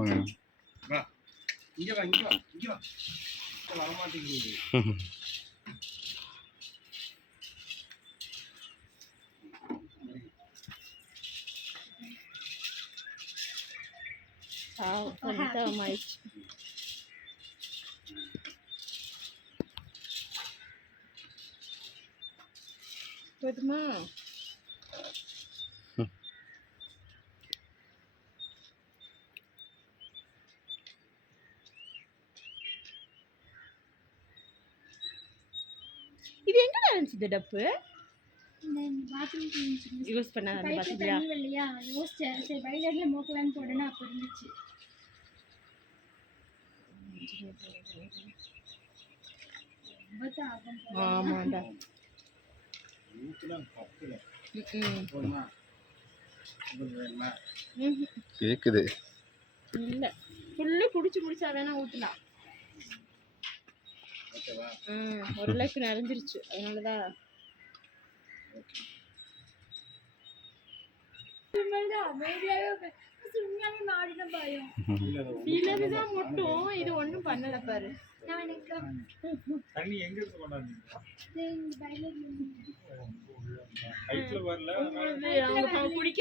வா இங்க வா இங்க வா இங்க வா வர மாட்டேங்குது. போதுமா? இது எங்க இருந்துச்சு டப்பு? யூஸ் பண்ண அந்த பாத்தியா? இல்லையா யோசிச்சேன், சரி வைலட்ல மோக்கலான்னு போடணும், அப்ப இருந்துச்சு. ஆமாண்டா. கேக்குது இல்ல ஃபுல்லு குடிச்சு முடிச்சா வேணா ஊத்தலாம். ஓரளவுக்கு நிறைஞ்சிருச்சு, அதனாலதான் சிலதுதான் மட்டும். இது ஒண்ணும் பண்ணல பாரு. தண்ணி எங்க இருந்து கொண்டாந்தீங்க? வைலட்ல லைட்ல வரல. அவங்க குடிக்க